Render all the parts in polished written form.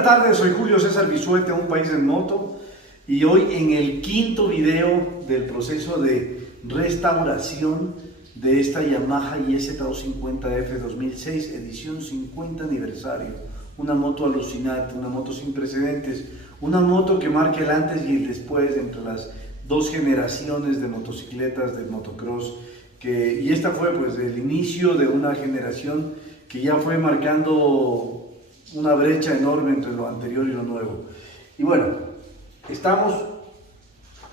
Buenas tardes, soy Julio César Bisuete, Un País en Moto, y hoy en el quinto video del proceso de restauración de esta Yamaha YZ250F 2006, edición 50 aniversario. Una moto alucinante, una moto sin precedentes, una moto que marca el antes y el después entre las dos generaciones de motocicletas de motocross, y esta fue pues el inicio de una generación que ya fue marcando una brecha enorme entre lo anterior y lo nuevo. Y bueno, estamos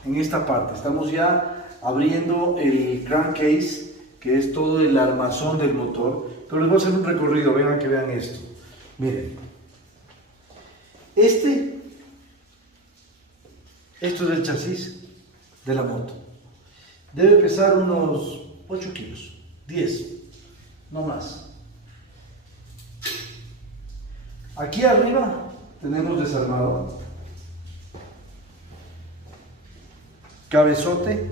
en esta parte, estamos ya abriendo el crankcase, que es todo el armazón del motor, pero les voy a hacer un recorrido, vean que vean esto. Miren, esto es el chasis de la moto. Debe pesar unos 8 kilos, 10, no más. Aquí arriba tenemos desarmado cabezote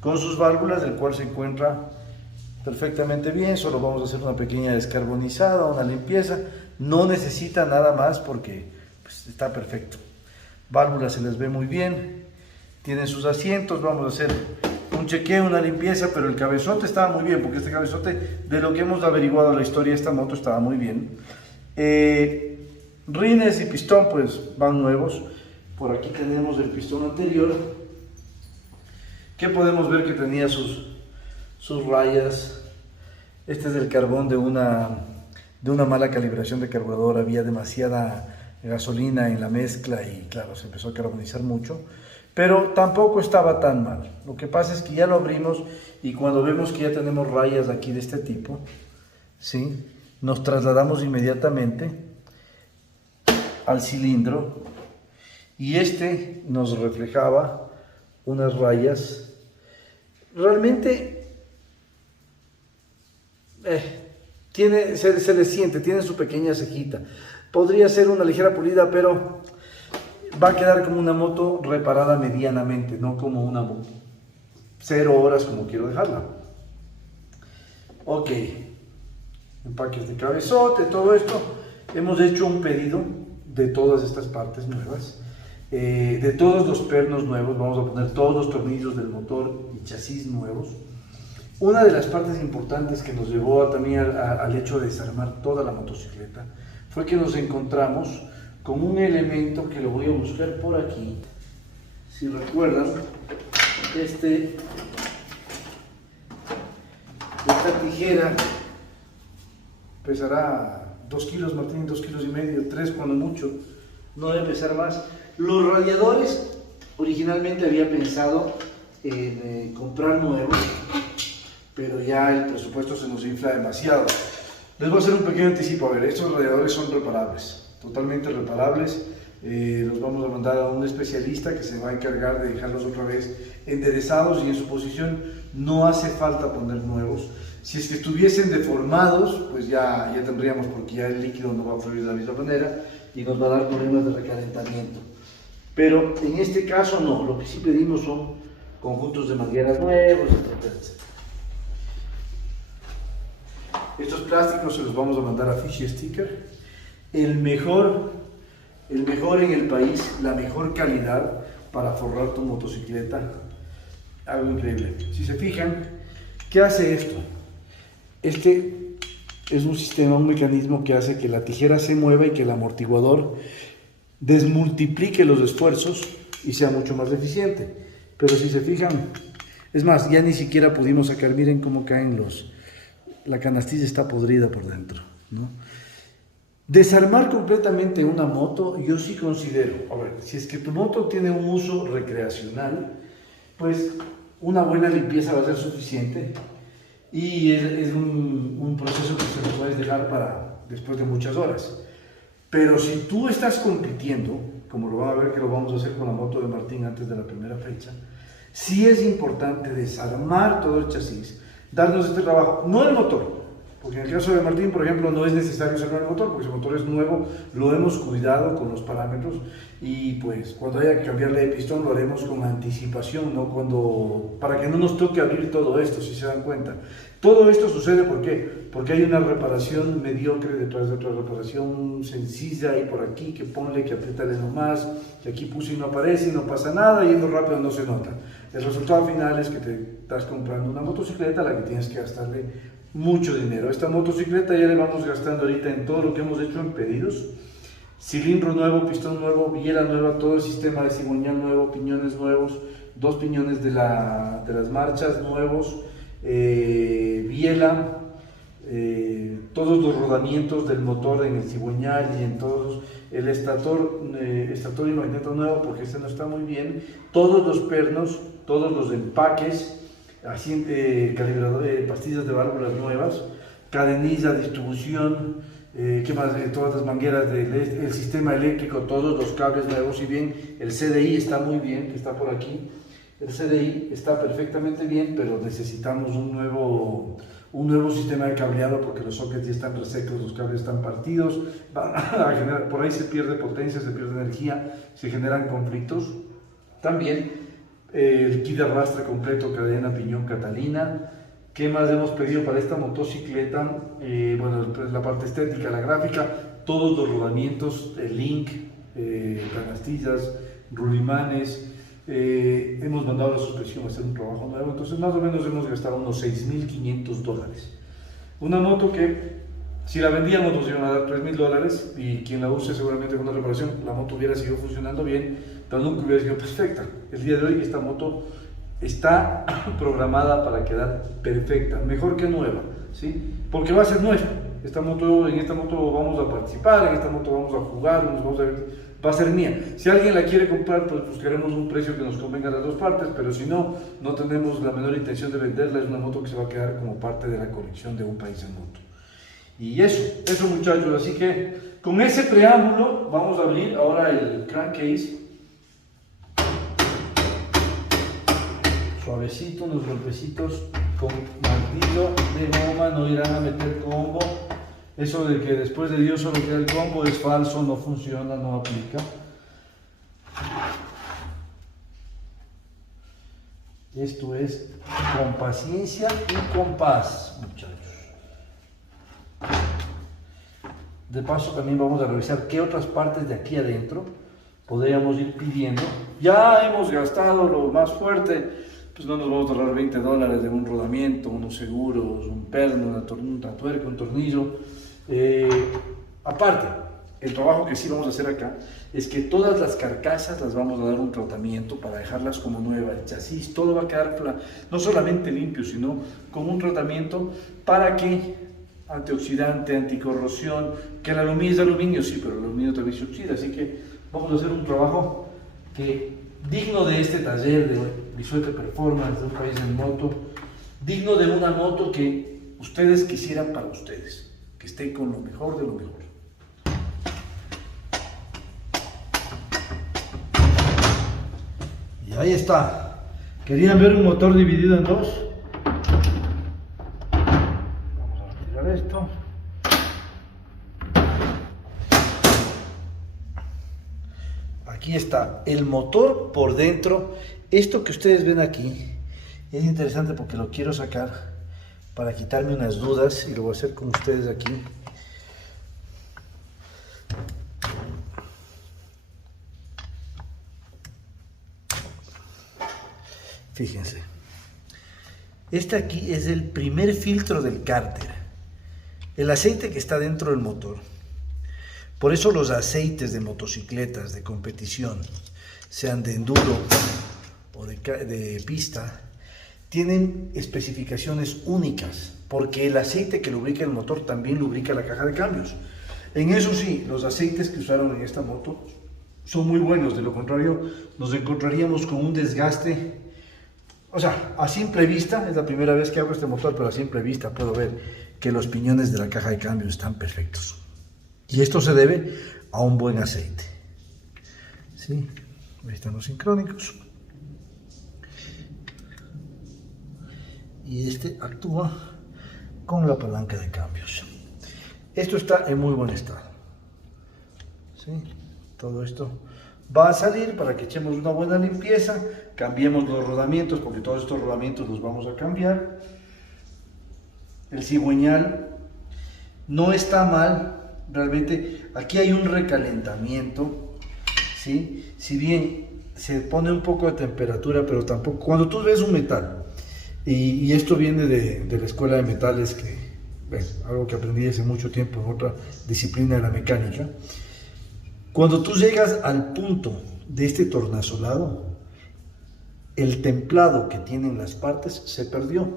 con sus válvulas, el cual se encuentra perfectamente bien. Solo vamos a hacer una pequeña descarbonizada, una limpieza. No necesita nada más porque pues, está perfecto. Válvulas se les ve muy bien, tienen sus asientos. Vamos a hacer un chequeo, una limpieza, pero el cabezote estaba muy bien, porque este cabezote, de lo que hemos averiguado la historia de esta moto, estaba muy bien. Rines y pistón pues van nuevos. Por aquí tenemos el pistón anterior, que podemos ver que tenía sus rayas. Este es el carbón de una mala calibración de carburador. Había demasiada gasolina en la mezcla y claro, se empezó a carbonizar mucho, pero tampoco estaba tan mal. Lo que pasa es que ya lo abrimos y cuando vemos que ya tenemos rayas aquí de este tipo, ¿sí?, nos trasladamos inmediatamente al cilindro y este nos reflejaba unas rayas. Realmente se le siente, tiene su pequeña cejita. Podría ser una ligera pulida, pero va a quedar como una moto reparada medianamente, no como una moto 0 horas como quiero dejarla. Ok, empaques de cabezote, todo esto. Hemos hecho un pedido de todas estas partes nuevas, de todos los pernos nuevos. Vamos a poner todos los tornillos del motor y chasis nuevos. Una de las partes importantes que nos llevó también al hecho de desarmar toda la motocicleta fue que nos encontramos con un elemento que lo voy a buscar por aquí. Si recuerdan, esta tijera pesará 2 kilos, Martín, 2 kilos y medio, 3 cuando mucho, no debe pesar más. Los radiadores, originalmente había pensado en comprar nuevos, pero ya el presupuesto se nos infla demasiado. Les voy a hacer un pequeño anticipo. A ver, estos radiadores son reparables, totalmente reparables. Los vamos a mandar a un especialista que se va a encargar de dejarlos otra vez enderezados y en su posición. No hace falta poner nuevos. Si es que estuviesen deformados, pues ya tendríamos, porque ya el líquido no va a fluir de la misma manera y nos va a dar problemas de recalentamiento. Pero en este caso no, lo que sí pedimos son conjuntos de mangueras nuevos, etc. Estos plásticos se los vamos a mandar a Fishy Sticker, el mejor en el país, la mejor calidad para forrar tu motocicleta. Algo increíble. Si se fijan, ¿qué hace esto? Este es un sistema, un mecanismo que hace que la tijera se mueva y que el amortiguador desmultiplique los esfuerzos y sea mucho más eficiente. Pero si se fijan, es más, ya ni siquiera pudimos sacar, miren cómo caen la canastilla está podrida por dentro, ¿no? Desarmar completamente una moto, yo sí considero, a ver, si es que tu moto tiene un uso recreacional, pues una buena limpieza va a ser suficiente y es un proceso que se lo puedes dejar para después de muchas horas. Pero si tú estás compitiendo, como lo van a ver que lo vamos a hacer con la moto de Martín antes de la primera fecha, sí es importante desarmar todo el chasis, darnos este trabajo, no el motor, Porque en el caso de Martín, por ejemplo, no es necesario cerrar el motor, porque su motor es nuevo, lo hemos cuidado con los parámetros y pues cuando haya que cambiarle de pistón lo haremos con anticipación, ¿no? Para que no nos toque abrir todo esto, si se dan cuenta. Todo esto sucede ¿por qué? Porque hay una reparación mediocre detrás de otra reparación sencilla y por aquí que ponle, que apriétale nomás, que aquí puse y no aparece y no pasa nada, yendo rápido no se nota. El resultado final es que te estás comprando una motocicleta a la que tienes que gastarle mucho dinero. Esta motocicleta ya le vamos gastando ahorita en todo lo que hemos hecho en pedidos: cilindro nuevo, pistón nuevo, biela nueva, todo el sistema de cigüeñal nuevo, piñones nuevos, 2 piñones de las marchas nuevos, biela, todos los rodamientos del motor en el cigüeñal y en todos, el estator y magneto nuevo porque este no está muy bien, todos los pernos, todos los empaques, así calibrador de pastillas de válvulas nuevas, cadenilla, distribución, ¿qué más? Todas las mangueras del sistema eléctrico, todos los cables nuevos. Y bien, el CDI está muy bien, que está por aquí. El CDI está perfectamente bien, pero necesitamos un nuevo sistema de cableado porque los sockets ya están resecos, los cables están partidos, por ahí se pierde potencia, se pierde energía, se generan conflictos. También el kit de arrastre completo, cadena, piñón, catalina. ¿Qué más hemos pedido para esta motocicleta? Bueno, pues la parte estética, la gráfica, todos los rodamientos, el link, canastillas, rulimanes. Hemos mandado la suspensión a hacer un trabajo nuevo, entonces más o menos hemos gastado unos $6.500. Una moto que si la vendíamos nos iban a dar $3.000 y quien la use seguramente con una reparación, la moto hubiera seguido funcionando bien, pero nunca hubiera sido perfecta. El día de hoy esta moto está programada para quedar perfecta, mejor que nueva, ¿sí? Porque va a ser nuestra. En esta moto vamos a participar, en esta moto vamos a jugar, va a ser mía. Si alguien la quiere comprar, pues buscaremos un precio que nos convenga a las dos partes, pero si no, no tenemos la menor intención de venderla. Es una moto que se va a quedar como parte de la colección de Un País en Moto. Y eso muchachos, así que con ese preámbulo vamos a abrir ahora el crankcase. Suavecito, unos golpecitos con martillo de goma, no irán a meter combo. Eso de que después de Dios solo queda el combo es falso, no funciona, no aplica. Esto es con paciencia y con paz, muchachos. De paso también vamos a revisar qué otras partes de aquí adentro podríamos ir pidiendo. Ya hemos gastado lo más fuerte, pues no nos vamos a ahorrar $20 de un rodamiento, unos seguros, un perno, una tuerca, un tornillo. Aparte, el trabajo que sí vamos a hacer acá es que todas las carcasas las vamos a dar un tratamiento para dejarlas como nueva. El chasis, todo va a quedar no solamente limpio, sino con un tratamiento para que antioxidante, anticorrosión, que el aluminio es de aluminio, sí, pero el aluminio también se oxida, así que vamos a hacer un trabajo digno de este taller de Bisuete Performance, de Un País en Moto, digno de una moto que ustedes quisieran para ustedes, que esté con lo mejor de lo mejor. Y ahí está. ¿Querían ver un motor dividido en dos? Vamos a retirar esto. Aquí está el motor por dentro. Esto que ustedes ven aquí es interesante porque lo quiero sacar para quitarme unas dudas y lo voy a hacer con ustedes aquí. Fíjense, este aquí es el primer filtro del cárter, el aceite que está dentro del motor. Por eso los aceites de motocicletas de competición, sean de enduro o de pista, tienen especificaciones únicas, porque el aceite que lubrica el motor también lubrica la caja de cambios. En eso sí, los aceites que usaron en esta moto son muy buenos, de lo contrario nos encontraríamos con un desgaste. O sea, a simple vista, es la primera vez que hago este motor, pero a simple vista puedo ver que los piñones de la caja de cambios están perfectos. Y esto se debe a un buen aceite. ¿Sí? Ahí están los sincrónicos. Y este actúa con la palanca de cambios. Esto está en muy buen estado. ¿Sí? Todo esto va a salir para que echemos una buena limpieza, cambiemos los rodamientos, porque todos estos rodamientos los vamos a cambiar. El cigüeñal no está mal, realmente aquí hay un recalentamiento, ¿sí? Si bien se pone un poco de temperatura, pero tampoco, cuando tú ves un metal, y esto viene de la escuela de metales, que, bueno, algo que aprendí hace mucho tiempo en otra disciplina de la mecánica, cuando tú llegas al punto de este tornasolado, el templado que tienen las partes se perdió.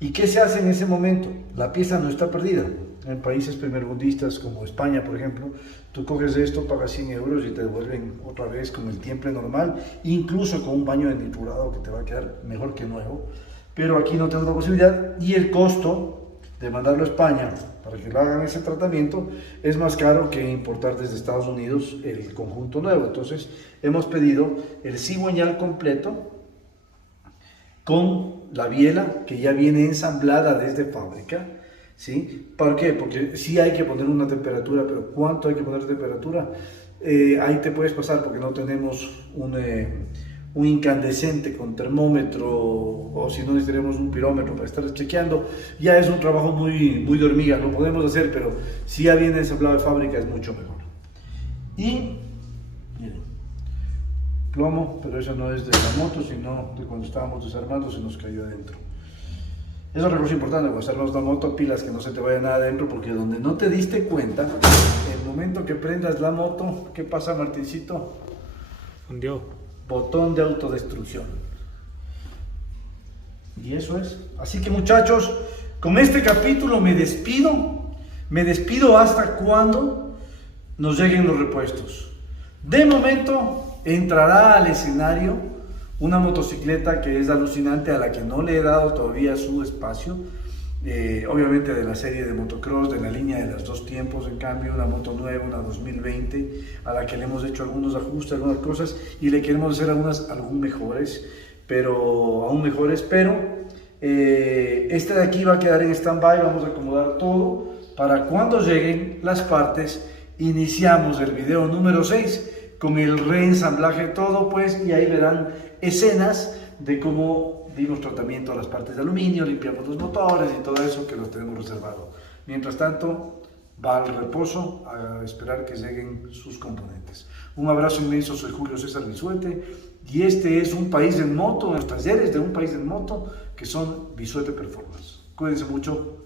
¿Y qué se hace en ese momento? La pieza no está perdida. En países primermundistas como España, por ejemplo, tú coges esto, pagas 100 euros y te devuelven otra vez con el tiemple normal, incluso con un baño de nitrurado que te va a quedar mejor que nuevo. Pero aquí no tengo la posibilidad, y el costo de mandarlo a España para que le hagan ese tratamiento es más caro que importar desde Estados Unidos el conjunto nuevo. Entonces hemos pedido el cigüeñal completo con la biela que ya viene ensamblada desde fábrica, ¿sí? ¿Por qué? Porque sí hay que poner una temperatura, pero ¿cuánto hay que poner temperatura? Ahí te puedes pasar porque no tenemos un incandescente con termómetro, o si no necesitaremos un pirómetro para estar chequeando. Ya es un trabajo muy de hormiga, lo podemos hacer, pero si ya viene ensamblado de fábrica es mucho mejor. Y miren, plomo, pero eso no es de la moto, sino de cuando estábamos desarmando, se nos cayó adentro. Es otra cosa importante, cuando desarmas la moto, pilas que no se te vaya nada adentro, porque donde no te diste cuenta, el momento que prendas la moto, ¿qué pasa, Martincito? Hundió. Botón de autodestrucción. Y eso es. Así que, muchachos, con este capítulo me despido hasta cuando nos lleguen los repuestos. De momento entrará al escenario una motocicleta que es alucinante, a la que no le he dado todavía su espacio, obviamente de la serie de motocross, de la línea de los 2 tiempos. En cambio, una moto nueva, una 2020, a la que le hemos hecho algunos ajustes, algunas cosas, y le queremos hacer aún mejores, pero este de aquí va a quedar en stand-by. Vamos a acomodar todo para cuando lleguen las partes. Iniciamos el video número 6 con el reensamblaje de todo, pues, y ahí verán escenas de cómo dimos tratamiento a las partes de aluminio, limpiamos los motores y todo eso, que los tenemos reservado. Mientras tanto, va al reposo a esperar que lleguen sus componentes. Un abrazo inmenso, soy Julio César Bisuete, y este es Un País en Moto, los talleres de Un País en Moto, que son Bisuete Performance. Cuídense mucho.